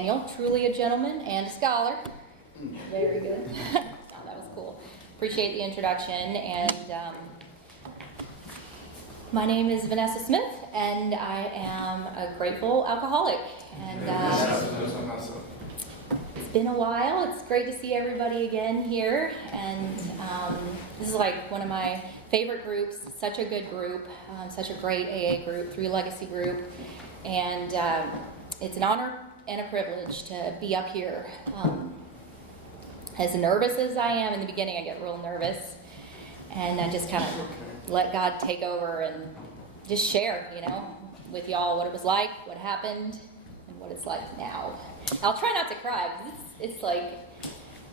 Daniel, truly a gentleman and a scholar. Very good. Oh, that was cool. Appreciate the introduction. And my name is Vanessa Smith, and I am a grateful alcoholic. And it's been a while. It's great to see everybody again here. And this is like one of my favorite groups. Such a good group. Such a great AA group, 3 Legacy group. And it's an honor and a privilege to be up here. As nervous as I am in the beginning, I get real nervous. And I just kind of let God take over and just share, with y'all what it was like, what happened, and what it's like now. I'll try not to cry, because it's like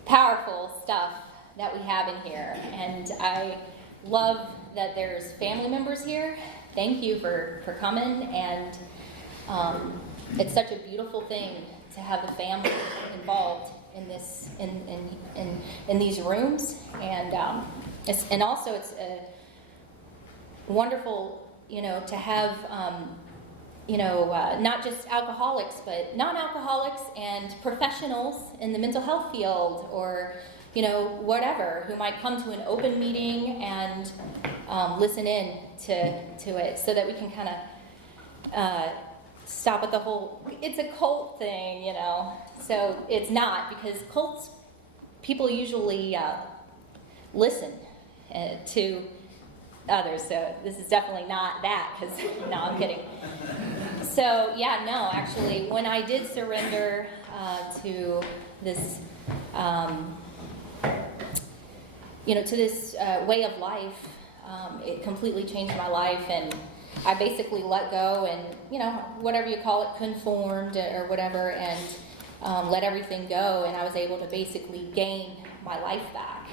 powerful stuff that we have in here. And I love that there's family members here. Thank you for coming. And it's such a beautiful thing to have the family involved in this, in these rooms. And also it's a wonderful, to have, not just alcoholics, but non-alcoholics and professionals in the mental health field, or, whatever, who might come to an open meeting and listen in to it, so that we can kind of stop at the whole, it's a cult thing, So it's not, because cults, people usually listen to others, so this is definitely not that, because, no, I'm kidding. So, yeah, no, actually, when I did surrender to this, to this way of life, it completely changed my life, and I basically let go and, whatever you call it, conformed or whatever, and let everything go, and I was able to basically gain my life back.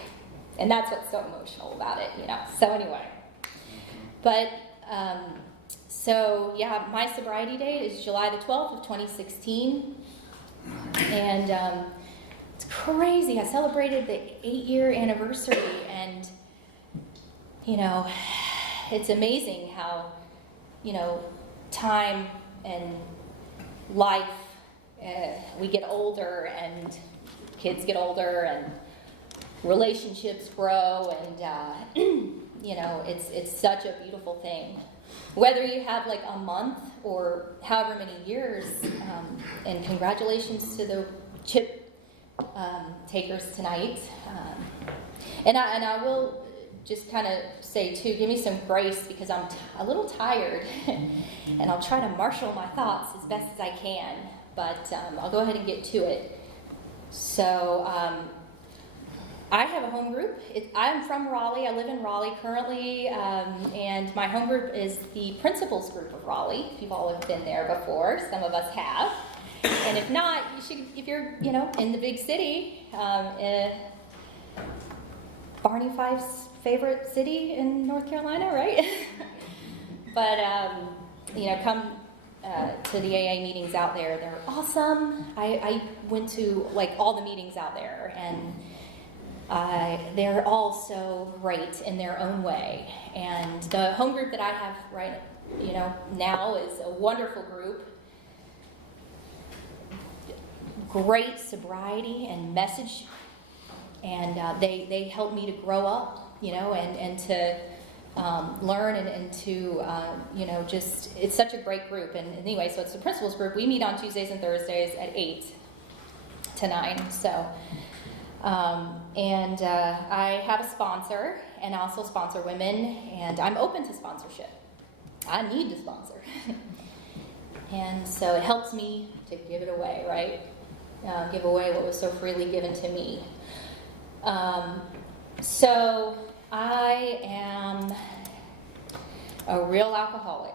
And that's what's so emotional about it, So anyway. But, my sobriety date is July the 12th of 2016. And it's crazy. I celebrated the 8-year anniversary, and, it's amazing how, time and life, we get older, and kids get older, and relationships grow, and, it's such a beautiful thing. Whether you have like a month or however many years, and congratulations to the chip takers tonight. And I will just kind of say too, give me some grace, because I'm a little tired, and I'll try to marshal my thoughts as best as I can, but I'll go ahead and get to it. So I have a home group. I'm from Raleigh. I live in Raleigh currently, and my home group is the Principles Group of Raleigh. If you've all have been there before, some of us have. And if not, you should, if you're, in the big city, Barney Fife's favorite city in North Carolina, right? But, come to the AA meetings out there. They're awesome. I went to, all the meetings out there, and they're all so great in their own way. And the home group that I have right, now is a wonderful group. Great sobriety and message. And they help me to grow up, and to learn and to, just, it's such a great group. And anyway, so it's the Principles Group. We meet on Tuesdays and Thursdays at 8 to 9. So, I have a sponsor, and I also sponsor women, and I'm open to sponsorship. I need to sponsor. And so it helps me to give it away, right? Give away what was so freely given to me. So I am a real alcoholic,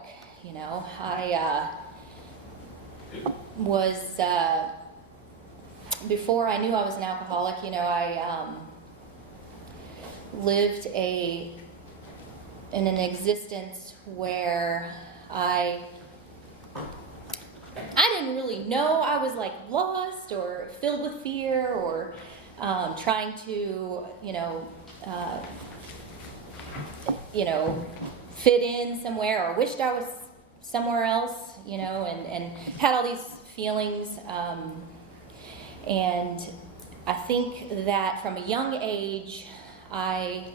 I was, before I knew I was an alcoholic, I lived in an existence where I didn't really know I was lost or filled with fear, or trying to, fit in somewhere, or wished I was somewhere else, and had all these feelings And I think that from a young age, I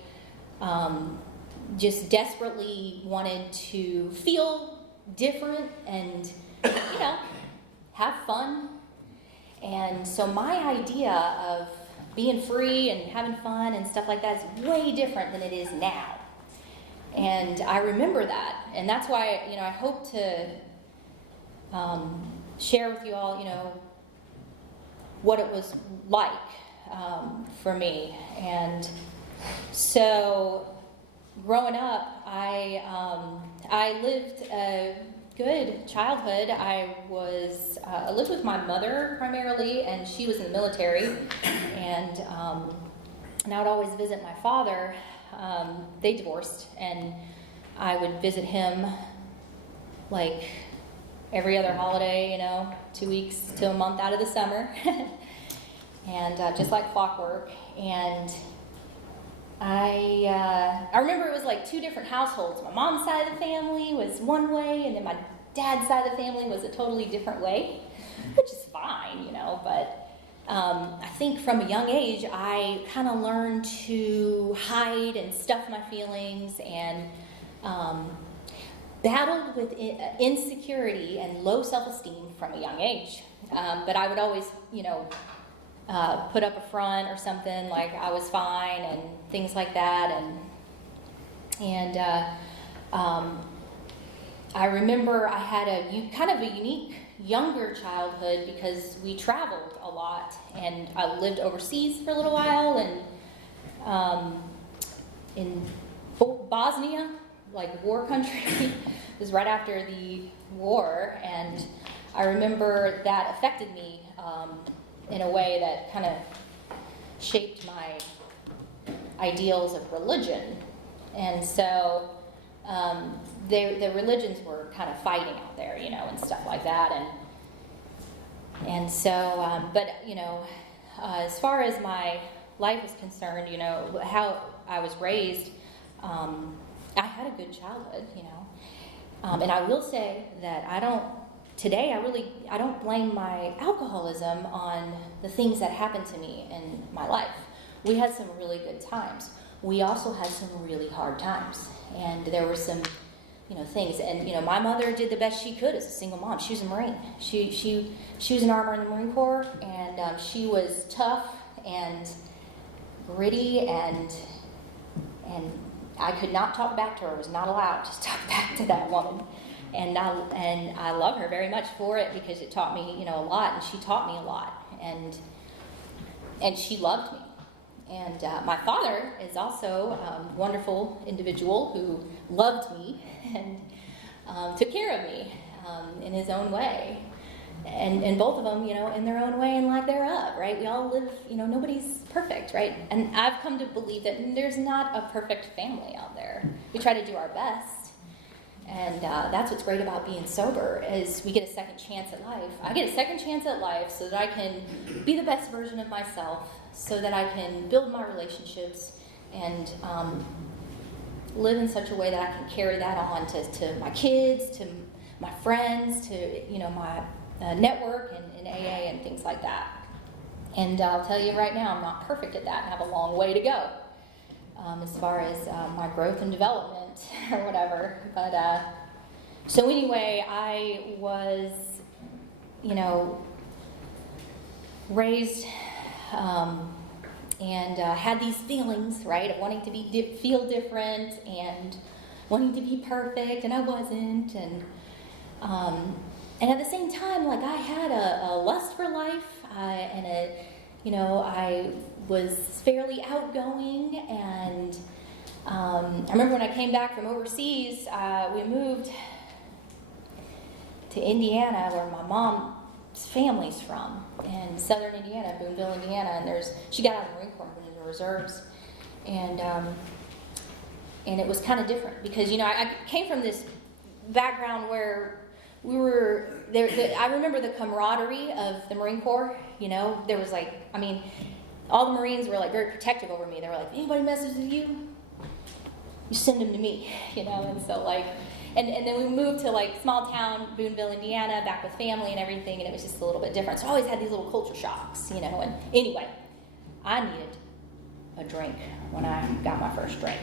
just desperately wanted to feel different and, have fun. And so my idea of being free and having fun and stuff like that is way different than it is now. And I remember that. And that's why, I hope to share with you all, what it was like for me. And so growing up, I lived a good childhood. I lived with my mother primarily, and she was in the military. And I would always visit my father. They divorced, and I would visit him like every other holiday, 2 weeks to a month out of the summer, and just like clockwork. And I remember it was like two different households. My mom's side of the family was one way, and then my dad's side of the family was a totally different way, which is fine, but I think from a young age, I kind of learned to hide and stuff my feelings, and battled with insecurity and low self-esteem from a young age. But I would always, put up a front or something like I was fine and things like that. And I remember I had kind of a unique younger childhood because we traveled a lot, and I lived overseas for a little while, and in Bosnia, like war country. It was right after the war, and I remember that affected me in a way that kind of shaped my ideals of religion. And so the religions were kind of fighting out there, and stuff like that. And so, but, as far as my life is concerned, how I was raised, I had a good childhood, and I will say that I don't blame my alcoholism on the things that happened to me in my life. We had some really good times. We also had some really hard times, and there were some, things. And my mother did the best she could as a single mom. She was a Marine. She was an armor in the Marine Corps, and she was tough and gritty, and I could not talk back to her. I was not allowed to talk back to that woman. And I love her very much for it, because it taught me, a lot, and she taught me a lot, and she loved me. And my father is also a wonderful individual who loved me and took care of me in his own way. And both of them, in their own way and lack thereof, right? We all live, nobody's perfect, right? And I've come to believe that there's not a perfect family out there. We try to do our best. And that's what's great about being sober, is we get a second chance at life. I get a second chance at life so that I can be the best version of myself, so that I can build my relationships and live in such a way that I can carry that on to my kids, to my friends, to my network and AA and things like that. And I'll tell you right now, I'm not perfect at that and have a long way to go as far as my growth and development or whatever. But so anyway, I was, raised and had these feelings, right, of wanting to feel different and wanting to be perfect, and I wasn't, and at the same time, like, I had a lust for life, and I was fairly outgoing, and I remember when I came back from overseas, we moved to Indiana, where my mom's family's from, in southern Indiana, Boonville, Indiana, and she got out of the Marine Corps and went into the reserves, and it was kind of different, because, I came from this background where we were there. I remember the camaraderie of the Marine Corps. There was all the Marines were very protective over me. They were like, anybody messes with you, you send them to me, and so And then we moved to like small town, Boonville, Indiana, back with family and everything, and it was just a little bit different. So I always had these little culture shocks, you know. And anyway, I needed a drink when I got my first drink.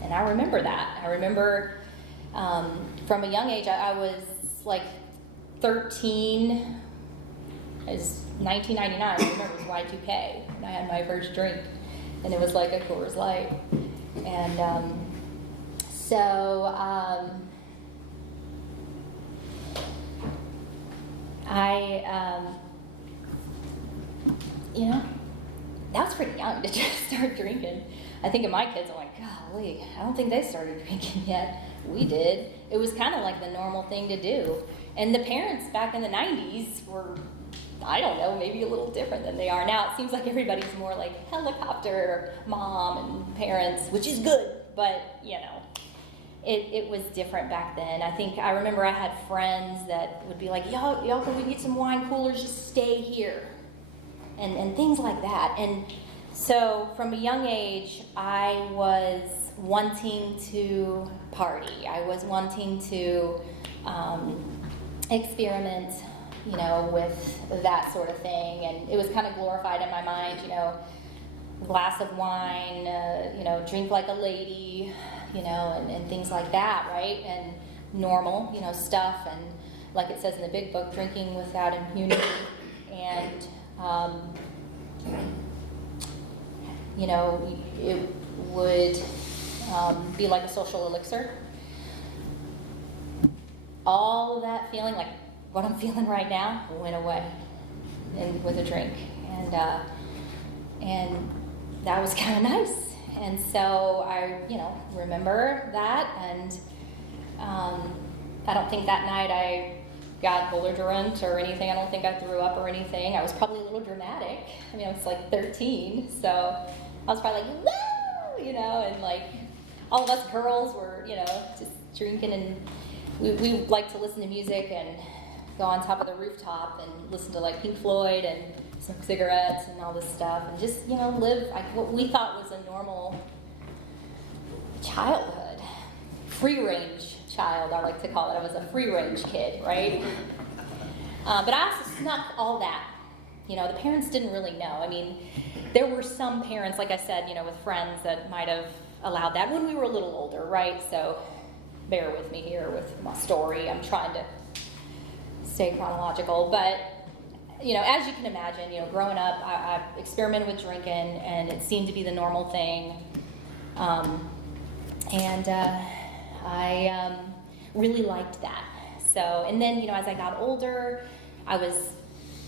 And I remember that. I remember from a young age, I was like 13. It was 1999. I remember it was Y2K. And I had my first drink. And it was like a Coors Light. And you know, that was pretty young to just start drinking. I think of my kids, I'm like, golly, I don't think they started drinking yet. We did. It was kind of like the normal thing to do. And the parents back in the 90s were, I don't know, maybe a little different than they are now. It seems like everybody's more like helicopter mom and parents, which is good, but, you know, it was different back then. I remember I had friends that would be like, y'all, can we get some wine coolers? Just stay here. And things like that. And so from a young age, I was wanting to party. I was wanting to experiment, you know, with that sort of thing. And it was kind of glorified in my mind, you know, glass of wine, you know, drink like a lady, you know, and things like that, right? And normal, you know, stuff. And like it says in the big book, drinking without impunity. And you know, it would be like a social elixir. All of that feeling, like what I'm feeling right now, went away with a drink. And that was kind of nice. And so I, you know, remember that. And I don't think that night I got belligerent or anything. I don't think I threw up or anything. I was probably a little dramatic. I mean, I was like 13, so I was probably like, woo, you know, and like all of us girls were, you know, just drinking, and we like to listen to music and go on top of the rooftop and listen to like Pink Floyd and smoke cigarettes and all this stuff, and just, you know, live what we thought was a normal childhood, free-range child, I like to call it. I was a free-range kid, right? But I also snuck all that. You know, the parents didn't really know. I mean, there were some parents, like I said, you know, with friends that might have allowed that when we were a little older, right? So bear with me here with my story. I'm trying to stay chronological. But, you know, as you can imagine, you know, growing up, I experimented with drinking, and it seemed to be the normal thing. I really liked that. So, and then, you know, as I got older, I was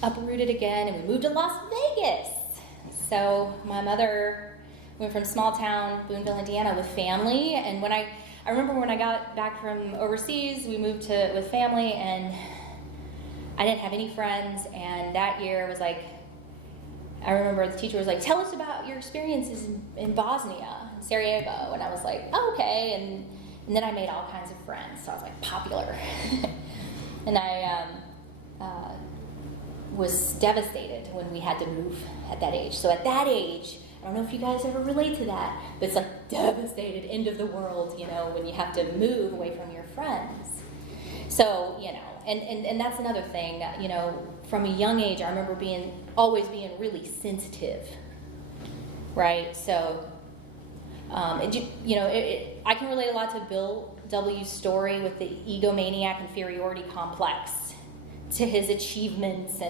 uprooted again, and we moved to Las Vegas. So my mother went from small town, Boonville, Indiana, with family. And when I remember when I got back from overseas, we moved with family, and I didn't have any friends. And that year was like, I remember the teacher was like, tell us about your experiences in Bosnia, in Sarajevo. And I was like, oh, okay. And then I made all kinds of friends. So I was like popular. And I was devastated when we had to move at that age. So at that age, I don't know if you guys ever relate to that, but it's like devastated, end of the world, you know, when you have to move away from your friends. So, you know, and that's another thing, you know, from a young age, I remember always being really sensitive, right? So, you know, I can relate a lot to Bill W.'s story with the egomaniac inferiority complex, to his achievements,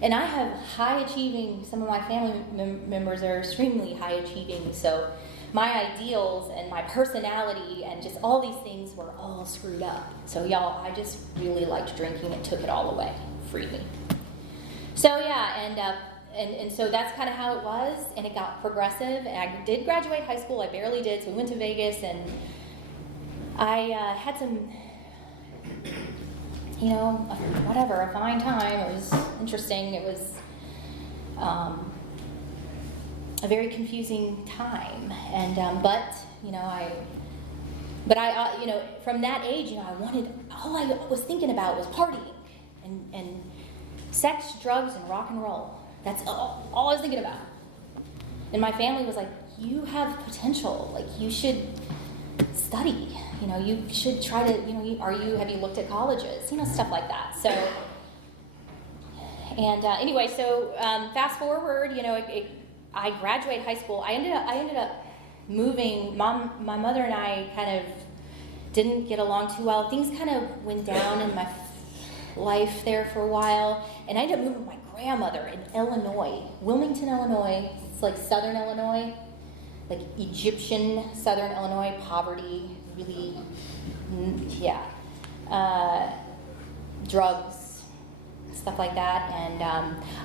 and I have high achieving, some of my family members are extremely high achieving, so my ideals and my personality and just all these things were all screwed up. So y'all, I just really liked drinking and took it all away, freed me. So yeah, and so that's kind of how it was, and it got progressive, and I did graduate high school. I barely did, so we went to Vegas, and I had some, you know, whatever, a fine time. It was interesting. It was a very confusing time, and but you know, you know, from that age, you know, all I was thinking about was partying and sex, drugs, and rock and roll. That's all I was thinking about. And my family was like, you have potential. Like, you should study. You should try to, have you looked at colleges? Stuff like that. So, and anyway, so fast forward, I graduated high school. I ended up moving. My mother and I kind of didn't get along too well. Things kind of went down in my life there for a while, and I ended up moving with my grandmother in Illinois, Wilmington, Illinois. It's like southern Illinois, like Egyptian southern Illinois, poverty, really, drugs, stuff like that. And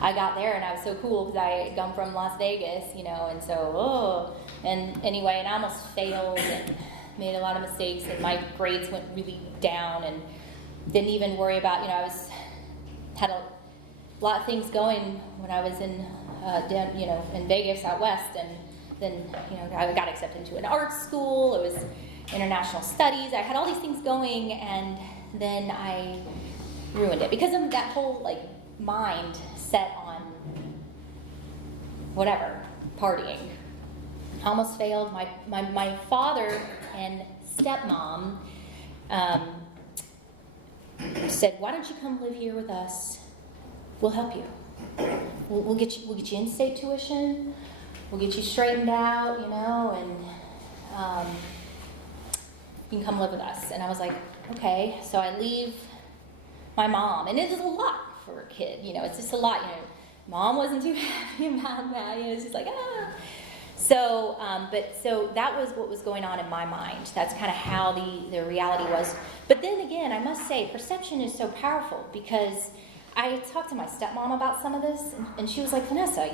I got there, and I was so cool because I had come from Las Vegas, and so, and anyway, and I almost failed and made a lot of mistakes, and my grades went really down, and didn't even worry about, had a lot of things going when I was in Vegas out west, and then, I got accepted into an art school. It was international studies. I had all these things going, and then I ruined it because of that whole, mind set on whatever, partying. I almost failed. My father and stepmom said, "Why don't you come live here with us? We'll help you. We'll get you in-state tuition. We'll get you straightened out, and you can come live with us." And I was like, okay. So I leave my mom, and it is a lot for a kid. It's just a lot. Mom wasn't too happy about that. It's just like, ah. So, so that was what was going on in my mind. That's kind of how the reality was. But then again, I must say, perception is so powerful, because I talked to my stepmom about some of this, and she was like, "Vanessa,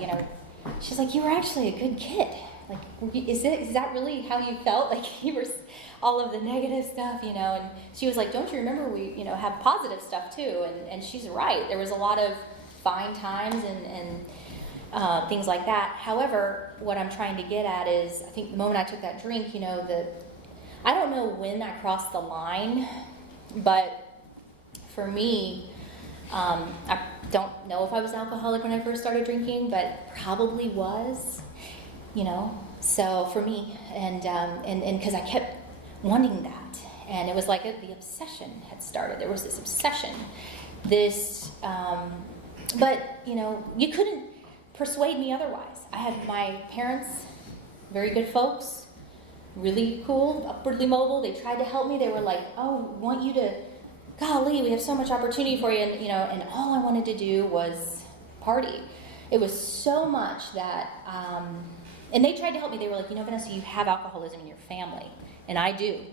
she's like, you were actually a good kid. Like, is that really how you felt? Like, you were all of the negative stuff, And she was like, "Don't you remember we, have positive stuff too?" And she's right. There was a lot of fine times and things like that. However, what I'm trying to get at is, I think the moment I took that drink, I don't know when I crossed the line, but for me, I don't know if I was alcoholic when I first started drinking, but probably was, So for me, and because I kept wanting that, and it was like the obsession had started. There was this obsession, but you couldn't persuade me otherwise. I had my parents, very good folks, really cool, upwardly mobile. They tried to help me. They were like, "Oh, we want you to, golly, we have so much opportunity for you." And and all I wanted to do was party. It was so much that, and they tried to help me. They were like, "Vanessa, you have alcoholism in your family," and I do.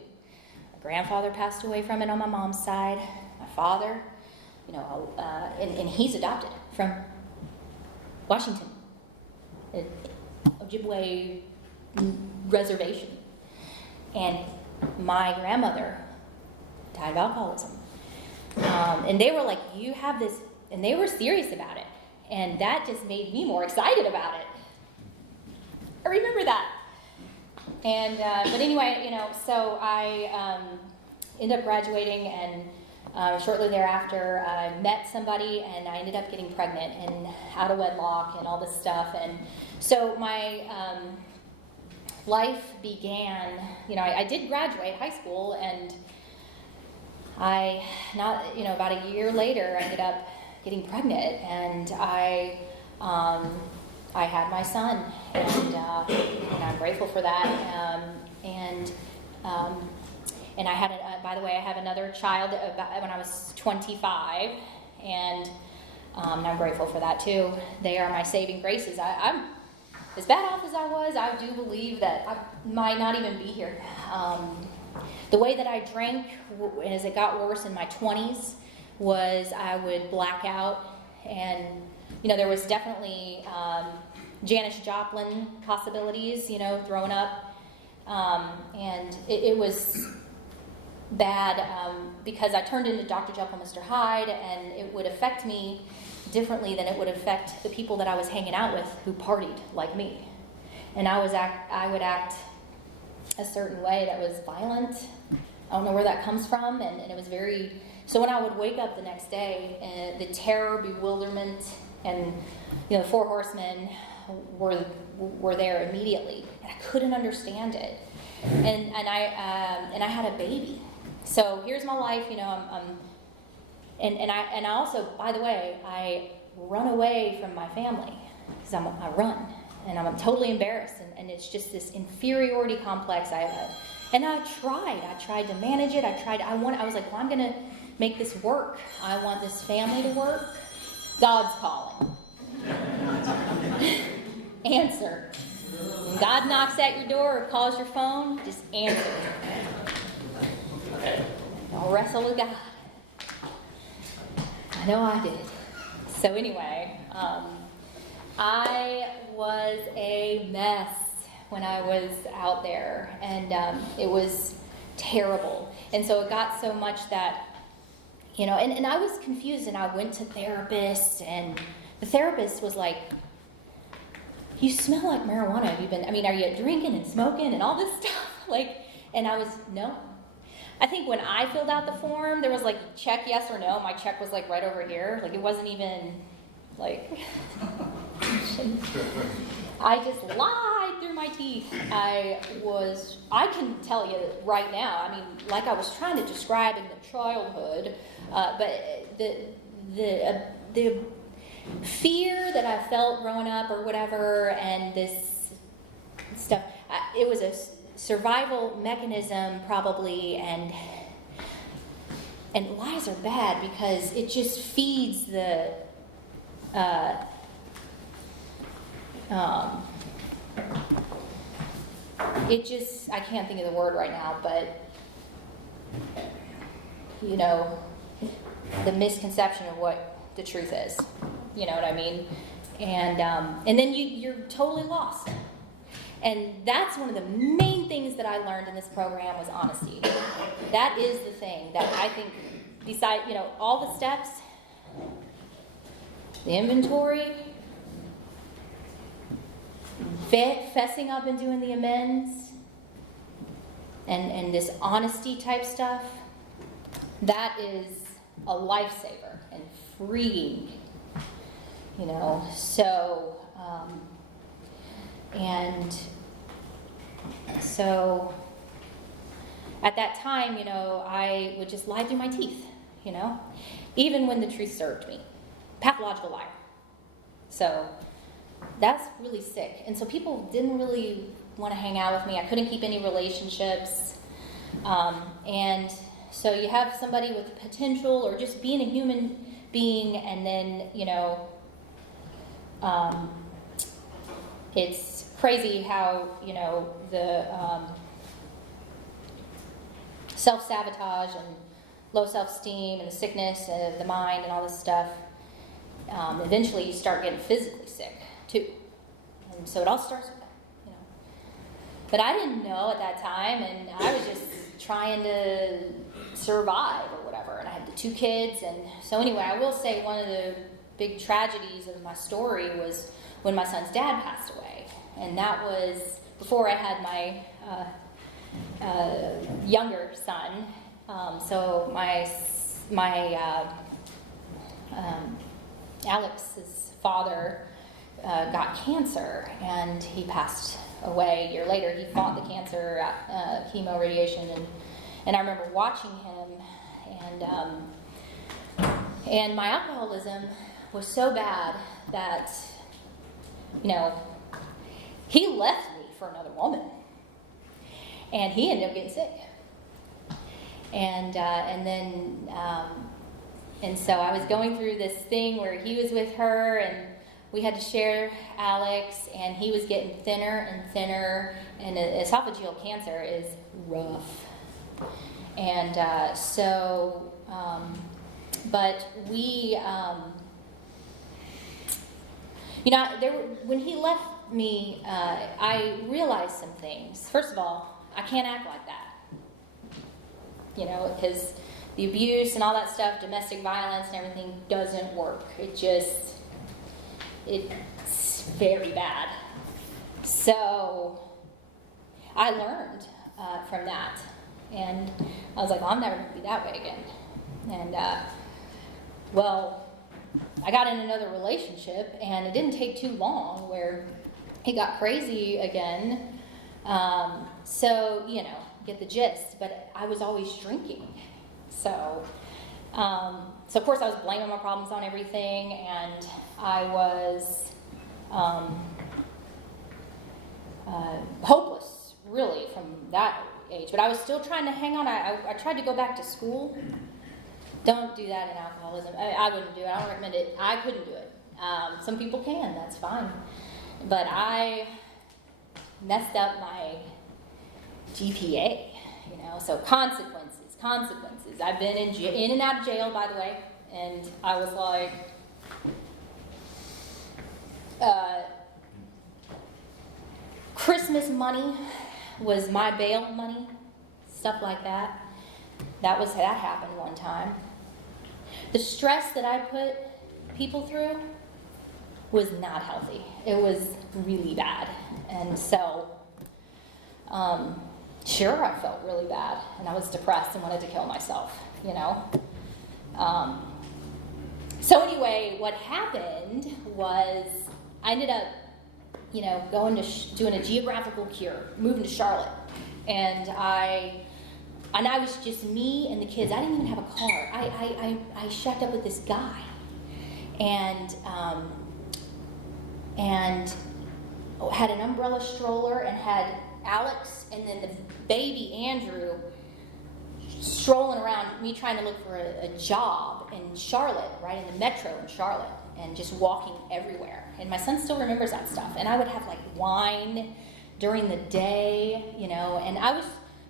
My grandfather passed away from it on my mom's side. My father, and he's adopted from Washington, Ojibwe reservation. And my grandmother died of alcoholism. And they were like, "You have this," and they were serious about it. And that just made me more excited about it. I remember that. And, but anyway, so I ended up graduating, and shortly thereafter, I met somebody, and I ended up getting pregnant and out of wedlock and all this stuff. And so my life began, I did graduate high school, and about a year later, I ended up getting pregnant, and I had my son, and I'm grateful for that. And I had, by the way, I have another child when I was 25, and I'm grateful for that too. They are my saving graces. I'm as bad off as I was. I do believe that I might not even be here. The way that I drank as it got worse in my 20s was I would black out, and there was definitely Janis Joplin possibilities, throwing up, and it was bad because I turned into Dr. Jekyll, Mr. Hyde, and it would affect me differently than it would affect the people that I was hanging out with who partied like me. And I would act a certain way that was violent. I don't know where that comes from, and it was very. So when I would wake up the next day, the terror, bewilderment, and the four horsemen were there immediately, and I couldn't understand it. and I had a baby. So here's my life, and I also, by the way, I run away from my family because I run, and I'm totally embarrassed, and it's just this inferiority complex and I tried to manage it. I was like, well, I'm gonna make this work. I want this family to work. God's calling. Answer. When God knocks at your door or calls your phone, just answer. I'll wrestle with God. I know I did. So anyway, I was a mess when I was out there, and it was terrible. And so it got so much that, and I was confused, and I went to therapists, and the therapist was like, you smell like marijuana. Are you drinking and smoking and all this stuff? And I was, no. I think when I filled out the form, there was check yes or no. My check was right over here. It wasn't even I just lied through my teeth. I can tell you right now, I was trying to describe in the childhood, but the fear that I felt growing up or whatever, and this stuff, it was a survival mechanism probably, and lies are bad because it just feeds the I can't think of the word right now, but the misconception of what the truth is. You know what I mean? And then you're totally lost. And that's one of the main things that I learned in this program was honesty. That is the thing that I think, besides, all the steps, the inventory, fessing up and doing the amends, and this honesty type stuff, that is a lifesaver and freeing, so, and so at that time, I would just lie through my teeth, even when the truth served me. Pathological liar. So that's really sick. And so people didn't really want to hang out with me. I couldn't keep any relationships. And so you have somebody with potential or just being a human being, and then, it's crazy how, the self-sabotage and low self-esteem and the sickness of the mind and all this stuff, eventually you start getting physically sick too. And so it all starts with that, But I didn't know at that time, and I was just trying to survive or whatever. And I had the 2 kids, and so anyway, I will say one of the big tragedies of my story was when my son's dad passed away. And that was before I had my younger son. So my Alex's father got cancer, and he passed away a year later. He fought the cancer, chemo, radiation, and I remember watching him, and my alcoholism was so bad that, he left me for another woman, and he ended up getting sick, and so I was going through this thing where he was with her, and we had to share Alex, and he was getting thinner and thinner, and esophageal cancer is rough. And but we, when he left me, I realized some things. First of all, I can't act like that. Because the abuse and all that stuff, domestic violence and everything doesn't work. It's very bad. So I learned from that. And I was like, well, I'm never going to be that way again. And, I got in another relationship, and it didn't take too long where he got crazy again. So, get the gist. But I was always drinking. So of course I was blaming my problems on everything, and I was hopeless, really, from that age. But I was still trying to hang on. I tried to go back to school. Don't do that in alcoholism. I wouldn't do it. I don't recommend it. I couldn't do it. Some people can. That's fine. But I messed up my GPA, So consequences. I've been in and out of jail, by the way, and I was like, Christmas money was my bail money, stuff like that. That happened one time. The stress that I put people through was not healthy. It was really bad. And so, sure, I felt really bad, and I was depressed and wanted to kill myself, So anyway, what happened was I ended up, going to doing a geographical cure, moving to Charlotte, and I was just me and the kids. I didn't even have a car. I shacked up with this guy, and had an umbrella stroller and had Alex and then the baby Andrew strolling around, me trying to look for a job in Charlotte, right in the metro in Charlotte, and just walking everywhere. And my son still remembers that stuff. And I would have wine during the day, and I was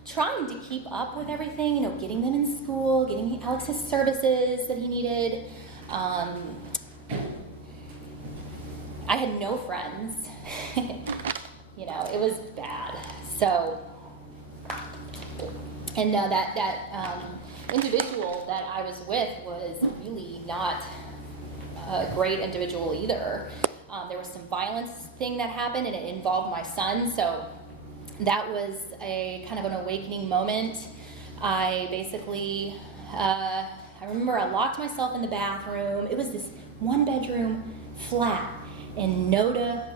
trying to keep up with everything, getting them in school, getting Alex his services that he needed. I had no friends. It was bad. So, and that individual that I was with was really not a great individual either. There was some violence thing that happened, and it involved my son. So that was a kind of an awakening moment. I basically, I remember I locked myself in the bathroom. It was this one-bedroom flat in Noda,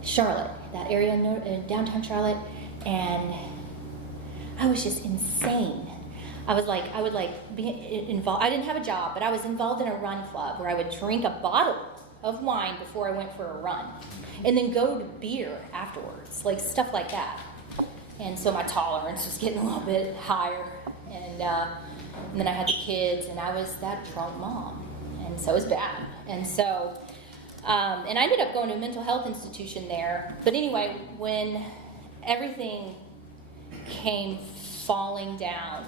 Charlotte, that area in downtown Charlotte, and I was just insane. I would be involved. I didn't have a job, but I was involved in a run club where I would drink a bottle of wine before I went for a run, and then go to beer afterwards, stuff like that. And so my tolerance was getting a little bit higher, and then I had the kids, and I was that drunk mom, and so it was bad. And so. And I ended up going to a mental health institution there. But anyway, when everything came falling down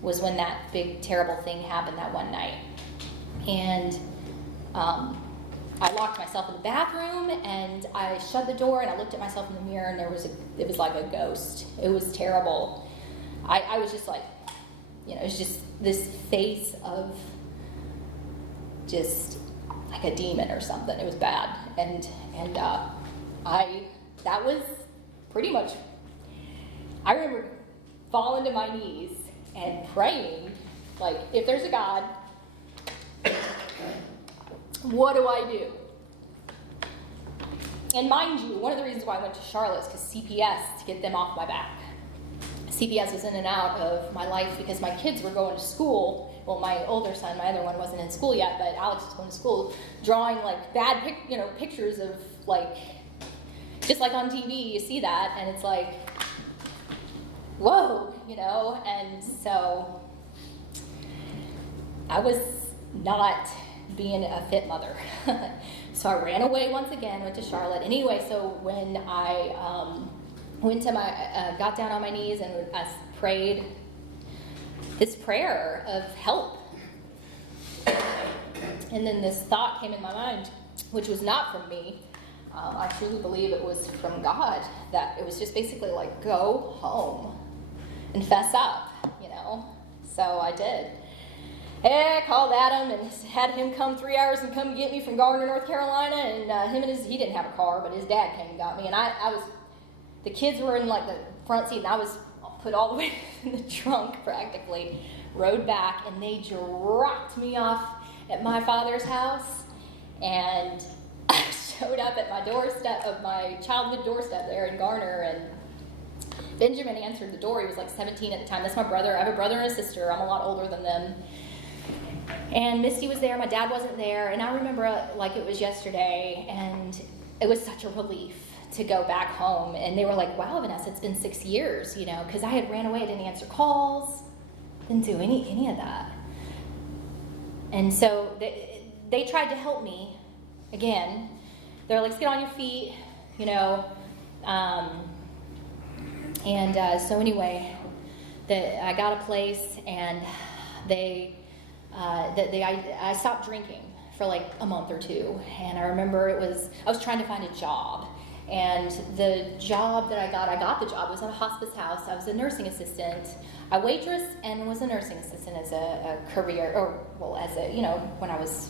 was when that big, terrible thing happened that one night. And I locked myself in the bathroom, and I shut the door, and I looked at myself in the mirror, and it was like a ghost. It was terrible. I was just it was just this face of just like a demon or something. It was bad. And that was pretty much, I remember falling to my knees and praying, if there's a God, what do I do? And mind you, one of the reasons why I went to Charlotte is because CPS, to get them off my back. CPS was in and out of my life because my kids were going to school. Well, my older son, my other one, wasn't in school yet, but Alex was going to school, drawing bad pictures of just like on TV, you see that, and it's whoa, and so I was not being a fit mother. So I ran away once again, went to Charlotte. Anyway, so when I got down on my knees and I prayed this prayer of help. And then this thought came in my mind, which was not from me. I truly believe it was from God, that it was just basically go home and fess up, So I did. I called Adam and had him come 3 hours and come get me from Gardner, North Carolina, and he didn't have a car, but his dad came and got me, and the kids were in the front seat, and I was put all the way in the trunk practically, rode back, and they dropped me off at my father's house, and I was showed up at my doorstep, of my childhood doorstep there in Garner, and Benjamin answered the door. He was like 17 at the time. That's my brother. I have a brother and a sister. I'm a lot older than them. And Misty was there. My dad wasn't there. And I remember like it was yesterday, and it was such a relief to go back home. And they were like, wow, Vanessa, it's been 6 years, you know, because I had ran away. I didn't answer calls, didn't do any of that. And so they tried to help me again. They're like, let's get on your feet, you know. So anyway, I got a place, and I stopped drinking for like a month or two. And I remember I was trying to find a job. And the job that I got the job. It was at a hospice house. I was a nursing assistant. I waitressed and was a nursing assistant as a career, when I was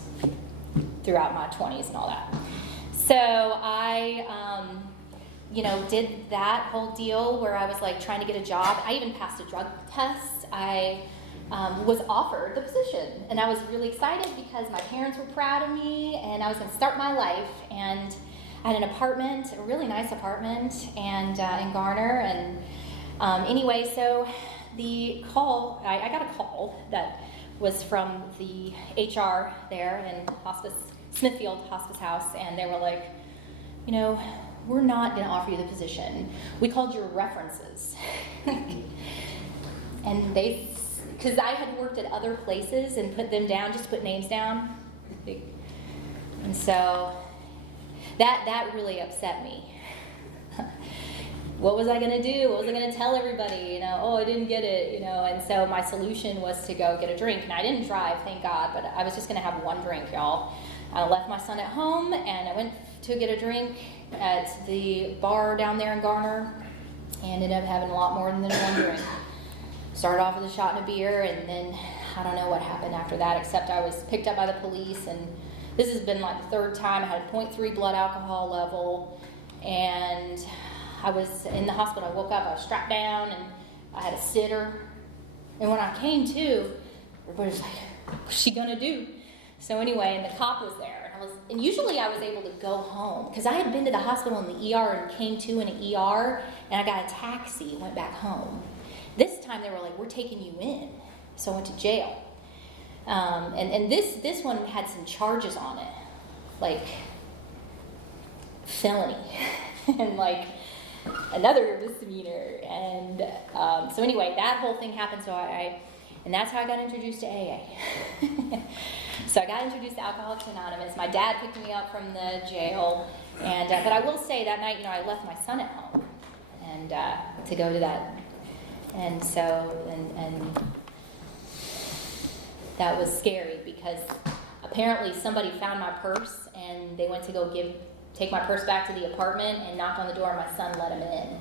throughout my 20s and all that. So I, did that whole deal where I was like trying to get a job. I even passed a drug test. I was offered the position, and I was really excited because my parents were proud of me, and I was going to start my life. And I had an apartment, a really nice apartment, and in Garner. And anyway, so the call, I got a call that was from the HR there in Smithfield Hospice House, and they were like, you know, we're not going to offer you the position. We called your references. And because I had worked at other places and put them down, just put names down. And so that really upset me. What was I going to do? What was I going to tell everybody? You know, oh, I didn't get it, you know. And so my solution was to go get a drink. And I didn't drive, thank God, but I was just going to have one drink, y'all. I left my son at home, and I went to get a drink at the bar down there in Garner, and ended up having a lot more than one drink. Started off with a shot and a beer, and then I don't know what happened after that, except I was picked up by the police, and this has been like the third time. I had a 0.3 blood alcohol level, and I was in the hospital. I woke up, I was strapped down, and I had a sitter. And when I came to, everybody was like, what's she gonna do? So anyway, and the cop was there, and usually I was able to go home, because I had been to the hospital in the ER and came to in an ER, and I got a taxi and went back home. This time they were like, we're taking you in. So I went to jail. And this one had some charges on it, like felony, and like another misdemeanor. And so anyway, that whole thing happened. So and that's how I got introduced to AA. So I got introduced to Alcoholics Anonymous. My dad picked me up from the jail, and but I will say that night, you know, I left my son at home, and to go to that, and so and that was scary, because apparently somebody found my purse, and they went to go take my purse back to the apartment and knocked on the door, and my son let him in.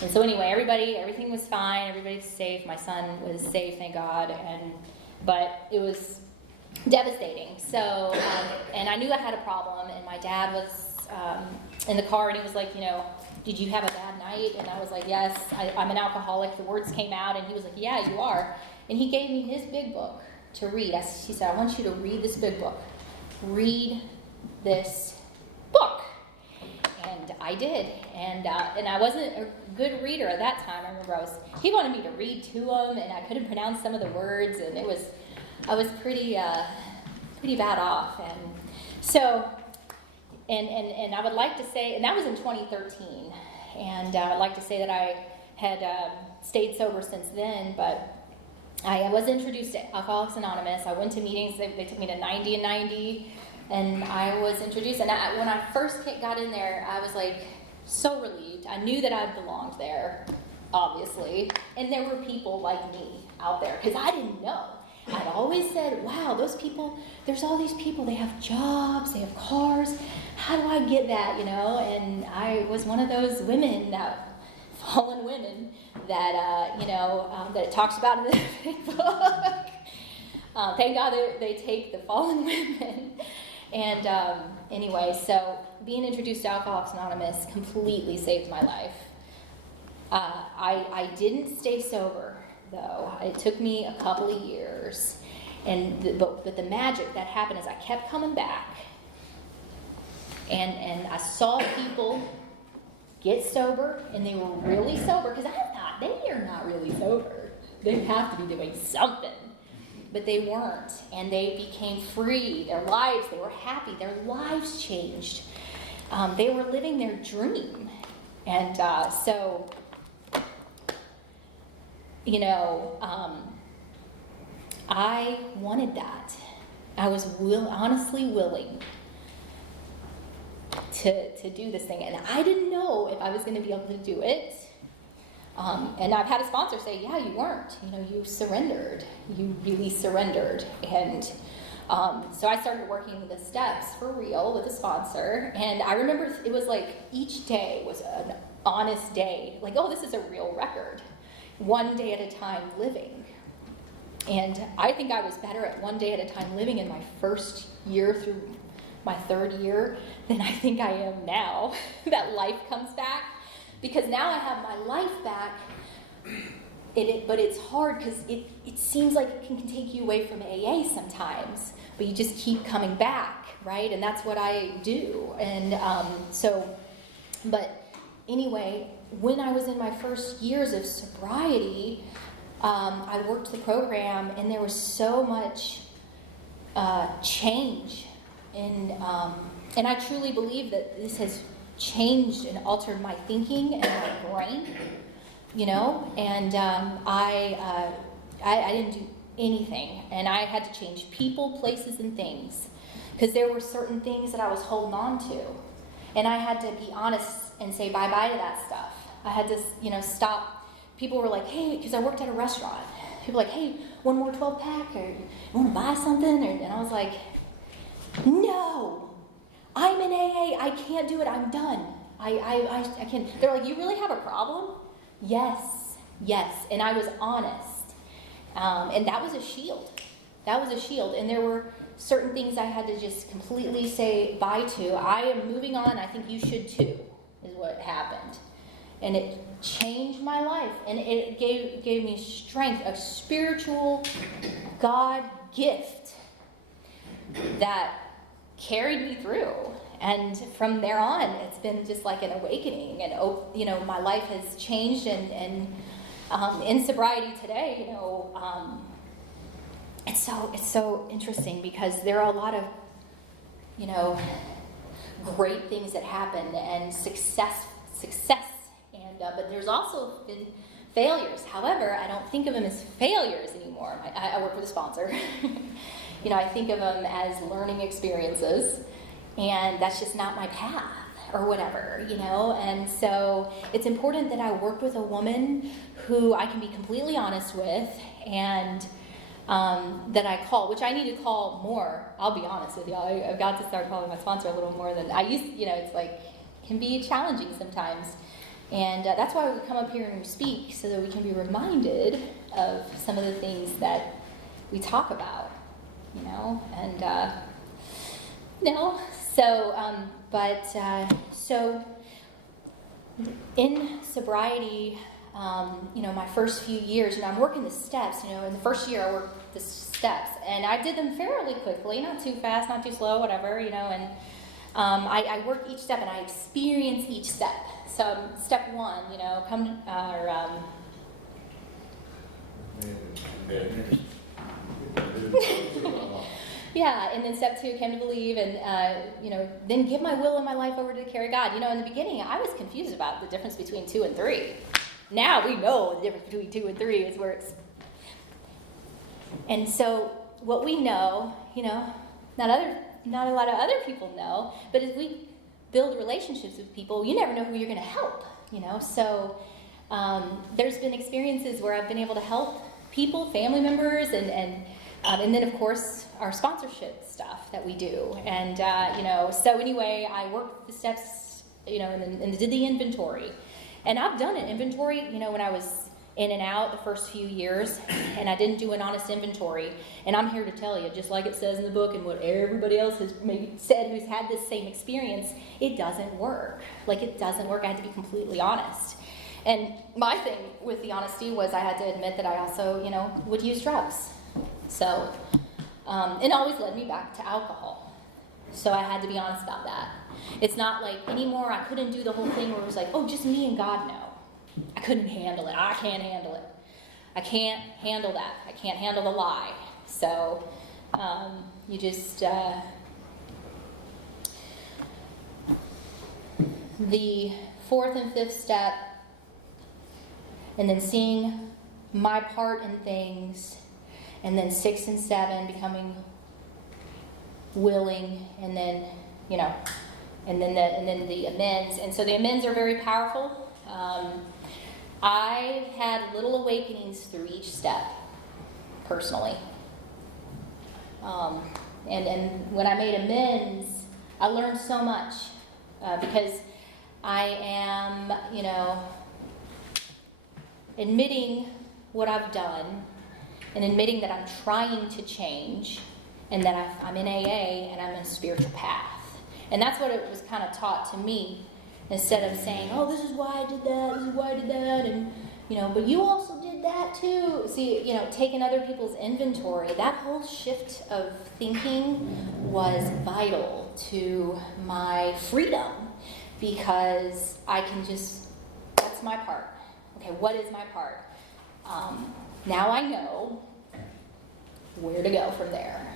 And so anyway, everything was fine, everybody's safe, my son was safe, thank God, but it was devastating. So, and I knew I had a problem, and my dad was in the car, and he was like, you know, did you have a bad night? And I was like, yes, I'm an alcoholic. The words came out, and he was like, yeah, you are. And he gave me his big book to read. He said, I want you to read this big book. Read this book. And I did. And I wasn't a good reader at that time. I remember he wanted me to read to him, and I couldn't pronounce some of the words, and I was pretty bad off. And so, and I would like to say, and that was in 2013, and I'd like to say that I had stayed sober since then, but I was introduced to Alcoholics Anonymous. I went to meetings. They took me to 90 and 90, and I was introduced. And when I first got in there, I was like so relieved. I knew that I belonged there, obviously, and there were people like me out there, because I didn't know. I'd always said, wow, those people, there's all these people, they have jobs, they have cars, how do I get that, you know? And I was one of those women, fallen women, that, that it talks about in the big book. Thank God they take the fallen women. And anyway, so being introduced to Alcoholics Anonymous completely saved my life. I didn't stay sober, though. It took me a couple of years, but the magic that happened is I kept coming back, And I saw people get sober, and they were really sober, because I thought they are not really sober. They have to be doing something. But they weren't, and they became free. Their lives, they were happy. Their lives changed. They were living their dream. And so, I wanted that. I was honestly willing to do this thing. And I didn't know if I was going to be able to do it. And I've had a sponsor say, yeah, you weren't. You surrendered. You really surrendered. And so I started working the steps for real with a sponsor. And I remember it was like each day was an honest day. Like, oh, this is a real record. One day at a time living. And I think I was better at one day at a time living in my first year through my third year than I think I am now. That life comes back. Because now I have my life back, but it's hard because it seems like it can take you away from AA sometimes, but you just keep coming back, right? And that's what I do. And but anyway, when I was in my first years of sobriety, I worked the program, and there was so much change. And I truly believe that this has changed and altered my thinking and my brain, and I didn't do anything, and I had to change people, places, and things, because there were certain things that I was holding on to, and I had to be honest and say bye-bye to that stuff. I had to, stop. People were like, hey, because I worked at a restaurant, people were like, hey, one more 12-pack, or you want to buy something, and I was like, no, I'm in AA. I can't do it. I'm done. I can't. They're like, you really have a problem? Yes. And I was honest. And that was a shield. And there were certain things I had to just completely say bye to. I am moving on. I think you should too, is what happened. And it changed my life. And it gave me strength, a spiritual God gift that carried me through, and from there on it's been just like an awakening, and my life has changed, and in sobriety today, it's so interesting, because there are a lot of great things that happen, and success, and but there's also been failures. However, I don't think of them as failures anymore. I work with a sponsor. I think of them as learning experiences, and that's just not my path or whatever, And so it's important that I work with a woman who I can be completely honest with, and that I call, which I need to call more. I'll be honest with you. I've got to start calling my sponsor a little more than I used. It's like, can be challenging sometimes. And that's why we come up here and we speak, so that we can be reminded of some of the things that we talk about. So in sobriety, my first few years, I'm working the steps, in the first year I worked the steps, and I did them fairly quickly, not too fast, not too slow, whatever, and I work each step, and I experience each step. So step one, yeah, and then step two, came to believe, and then give my will and my life over to carry God. In the beginning, I was confused about the difference between 2 and 3. Now we know the difference between 2 and 3 is where it's. And so what we know, not a lot of other people know, but as we build relationships with people, you never know who you're going to help. So there's been experiences where I've been able to help people, family members, and then of course our sponsorship stuff that we do, and so anyway, I worked the steps, and did the inventory, and I've done an inventory, when I was in and out the first few years, and I didn't do an honest inventory, and I'm here to tell you, just like it says in the book, and what everybody else has maybe said who's had this same experience, it doesn't work. It doesn't work. I had to be completely honest. And my thing with the honesty was I had to admit that I also, would use drugs. So, it always led me back to alcohol. So I had to be honest about that. It's not like anymore I couldn't do the whole thing where it was like, oh, just me and God, no. I couldn't handle it. I can't handle it. I can't handle that. I can't handle the lie. So you just, the fourth and fifth step, and then seeing my part in things, and then 6 and 7 becoming willing, and then and then the amends. And so the amends are very powerful. I had little awakenings through each step, personally. And when I made amends, I learned so much because I am, admitting what I've done and admitting that I'm trying to change and that I'm in AA and I'm in a spiritual path. And that's what it was kind of taught to me, instead of saying, oh, this is why I did that, this is why I did that, and, but you also did that too. See, taking other people's inventory, that whole shift of thinking was vital to my freedom, because I can that's my part. Okay, what is my part? Now I know where to go from there.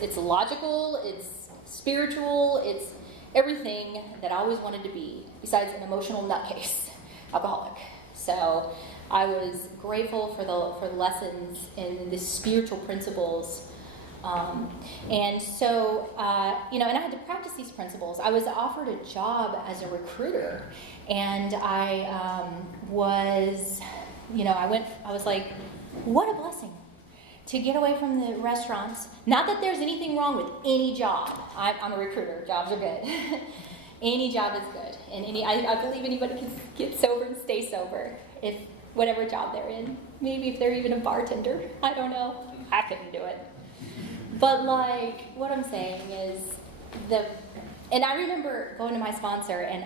It's logical, it's spiritual, it's everything that I always wanted to be, besides an emotional nutcase, alcoholic. So I was grateful for the lessons in the spiritual principles. And so, and I had to practice these principles. I was offered a job as a recruiter, and I was like, what a blessing to get away from the restaurants. Not that there's anything wrong with any job. I'm a recruiter. Jobs are good. Any job is good. And I believe anybody can get sober and stay sober, if whatever job they're in. Maybe if they're even a bartender. I don't know. I couldn't do it. But what I'm saying is and I remember going to my sponsor and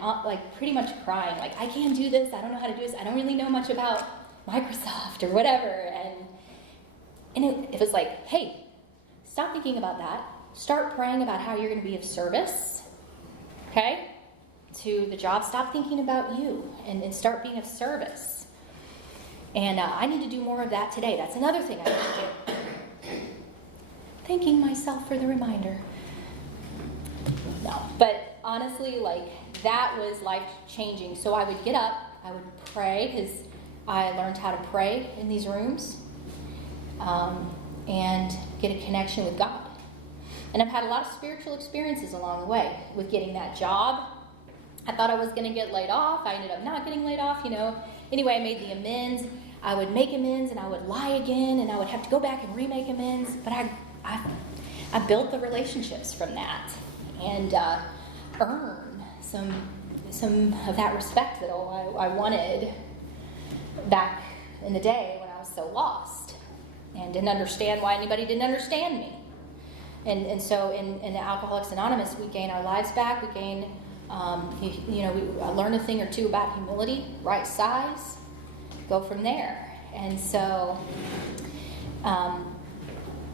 pretty much crying, I can't do this. I don't know how to do this. I don't really know much about Microsoft or whatever. And it was like, hey, stop thinking about that. Start praying about how you're going to be of service, okay, to the job. Stop thinking about you and start being of service. And I need to do more of that today. That's another thing I need to do. Thanking myself for the reminder. No, but honestly, that was life-changing. So I would get up, I would pray, because I learned how to pray in these rooms. And get a connection with God. And I've had a lot of spiritual experiences along the way with getting that job. I thought I was going to get laid off. I ended up not getting laid off, Anyway, I made the amends. I would make amends and I would lie again and I would have to go back and remake amends. But I built the relationships from that and earn some of that respect that I wanted back in the day when I was so lost and didn't understand why anybody didn't understand me. And so in Alcoholics Anonymous, we gain our lives back. We gain, I learn a thing or two about humility, right size, go from there. And so,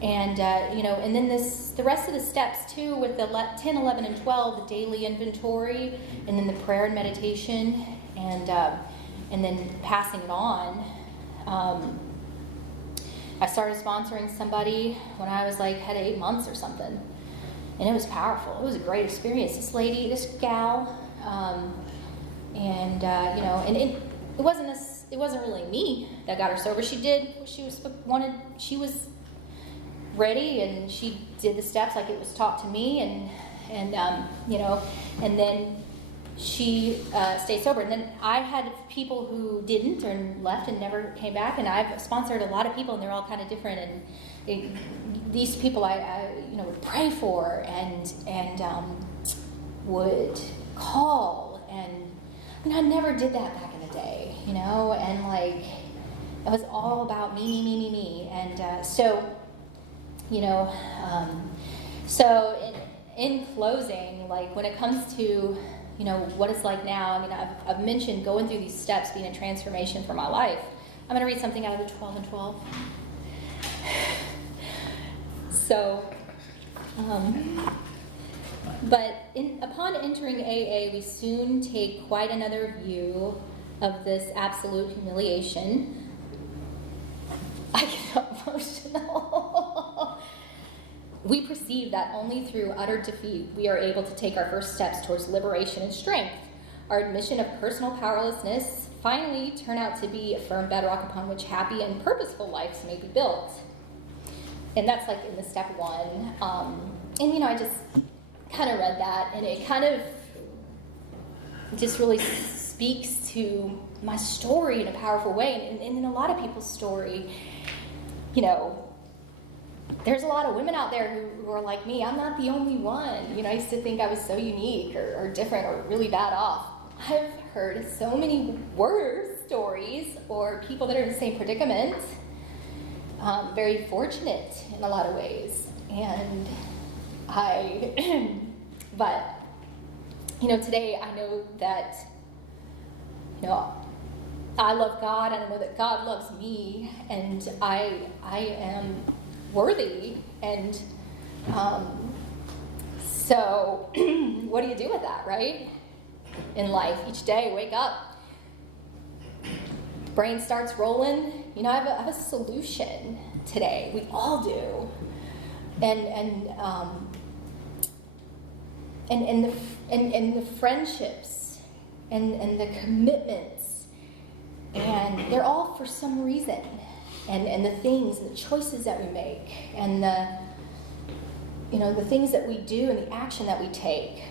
and then the rest of the steps too, with the 10, 11, and 12, the daily inventory, and then the prayer and meditation, and then passing it on. I started sponsoring somebody when I was had 8 months or something, and it was powerful. It was a great experience. This gal, and it wasn't really me that got her sober. She did what she was ready, and she did the steps like it was taught to me, and then she stayed sober. And then I had people who didn't and left and never came back, and I've sponsored a lot of people, and they're all kind of different. And these people I would pray for and would call, and I never did that back in the day, and it was all about me, and so in closing, when it comes to what it's like now. I've mentioned going through these steps being a transformation for my life. I'm going to read something out of the 12 and 12. So, But upon entering AA, we soon take quite another view of this absolute humiliation. I get emotional. We perceive that only through utter defeat we are able to take our first steps towards liberation and strength. Our admission of personal powerlessness finally turn out to be a firm bedrock upon which happy and purposeful lives may be built. And that's like in the step one. And I just kind of read that, and it kind of just really speaks to my story in a powerful way. And in a lot of people's story, there's a lot of women out there who are like me. I'm not the only one. I used to think I was so unique or different or really bad off. I've heard so many worse stories or people that are in the same predicament. Very fortunate in a lot of ways. And but, today I know that, I love God, and I know that God loves me, and I am worthy, and so what do you do with that, right? In life, each day, wake up, brain starts rolling. I have a solution today. We all do, and the friendships and the commitments, and they're all for some reason. And the things and the choices that we make, and the things that we do and the action that we take.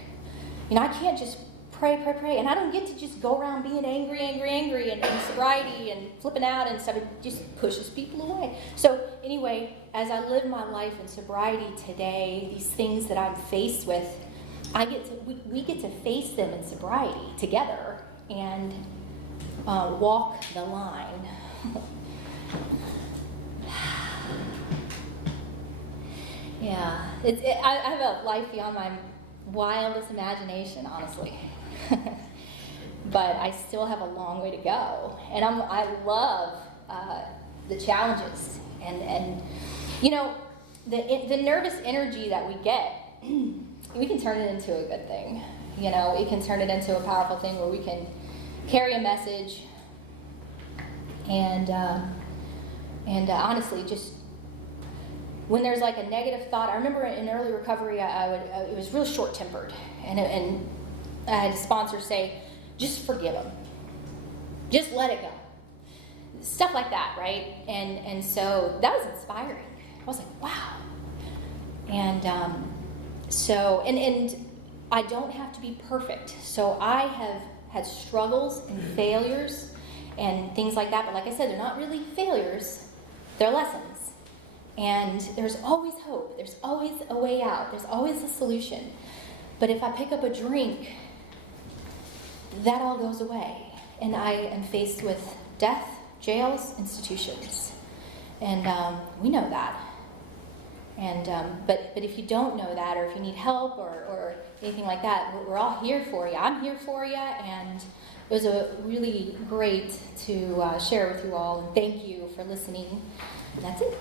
I can't just pray, and I don't get to just go around being angry, and sobriety and flipping out and stuff. It just pushes people away. So anyway, as I live my life in sobriety today, these things that I'm faced with, we get to face them in sobriety together and walk the line. Yeah, I have a life beyond my wildest imagination, honestly. But I still have a long way to go, and I love the challenges, and the nervous energy that we get, we can turn it into a good thing. We can turn it into a powerful thing where we can carry a message, and honestly, just when there's like a negative thought, I remember in early recovery, it was real short-tempered, and I had a sponsor say, just forgive them, just let it go, stuff like that, right? And so that was inspiring. I was like, wow. And and I don't have to be perfect. So I have had struggles and failures and things like that, but like I said, they're not really failures, they're lessons. And there's always hope. There's always a way out. There's always a solution. But if I pick up a drink, that all goes away. And I am faced with death, jails, institutions. And we know that. And but if you don't know that, or if you need help or anything like that, we're all here for you. I'm here for you. And it was really great to share with you all. And thank you for listening. And that's it.